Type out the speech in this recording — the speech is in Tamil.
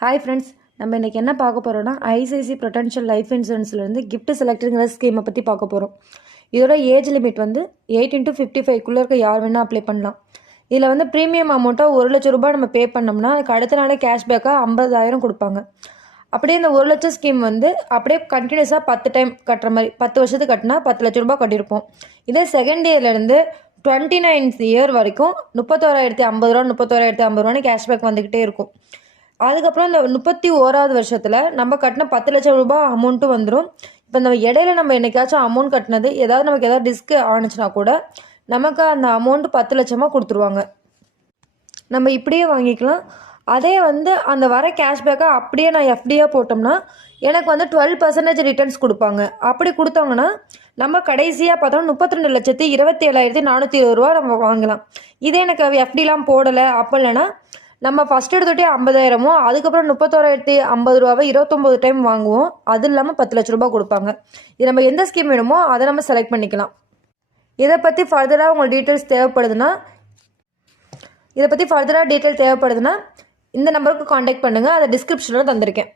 ஹாய் ஃப்ரெண்ட்ஸ், நம்ம இன்றைக்கி என்ன பார்க்க போகிறோம்னா ஐசிஐசி ப்ரொடென்ஷியல் லைஃப் இன்சூரன்ஸ்லேருந்து கிஃப்ட் செலக்டுங்கிற ஸ்கீமை பற்றி பார்க்க போகிறோம். இதோட ஏஜ் லிமிட் வந்து 18 to 55 இருக்க யார் வேணால் அப்ளை பண்ணலாம். இதில் வந்து ப்ரீமியம் அமௌண்ட்டாக 1 லட்ச ரூபாய் நம்ம பே பண்ணோம்னா அதுக்கு அடுத்த நாளே கேஷ்பேக்காக 50,000 கொடுப்பாங்க. அப்படியே இந்த 1 லட்சம் ஸ்கீம் வந்து அப்படியே கண்டினியூஸாக 10 டைம் கட்டுற மாதிரி 10 வருஷத்துக்கு கட்டினா 10 லட்ச ரூபாய் கட்டியிருப்போம். இதே செகண்ட் இயர்லேருந்து 29th இயர் வரைக்கும் 31,050 ரூபா 31,050 கேஷ்பேக் வந்துக்கிட்டே இருக்கும். அதுக்கப்புறம் இந்த 31வது வருஷத்தில் நம்ம கட்டின 10 லட்சம் ரூபாய் அமௌண்ட்டும் வந்துடும். இப்போ இந்த இடையில நம்ம என்னைக்காச்சும் அமௌண்ட் கட்டினது நமக்கு ஏதாவது டிஸ்க் ஆனிச்சுன்னா கூட நமக்கு அந்த அமௌண்ட் 10 லட்சமாக கொடுத்துருவாங்க. நம்ம இப்படியே வாங்கிக்கலாம். அதே வந்து அந்த வர கேஷ்பேக்கை அப்படியே நான் எஃப்டியாக போட்டோம்னா எனக்கு வந்து 12% ரிட்டர்ன்ஸ் கொடுப்பாங்க. அப்படி கொடுத்தாங்கன்னா நம்ம கடைசியாக பார்த்தோம்னா 32,27,420 ரூபா நம்ம வாங்கலாம். இதே எனக்கு எஃப்டிலாம் போடலை அப்போ இல்லைன்னா நம்ம ஃபஸ்ட் எடுத்துகிட்டே 50,000 அதுக்கப்புறம் 31,050 ரூபாவை 29 டைம் வாங்குவோம். அது இல்லாமல் 10 லட்ச ரூபா கொடுப்பாங்க. இது நம்ம எந்த ஸ்கீம் வேணுமோ அதை நம்ம செலக்ட் பண்ணிக்கலாம். இதை பற்றி ஃபர்தராக உங்களுக்கு டீட்டெயில்ஸ் தேவைப்படுதுன்னா இந்த நம்பருக்கு காண்டாக்ட் பண்ணுங்கள். அதை டிஸ்கிரிப்ஷனில் தந்திருக்கேன்.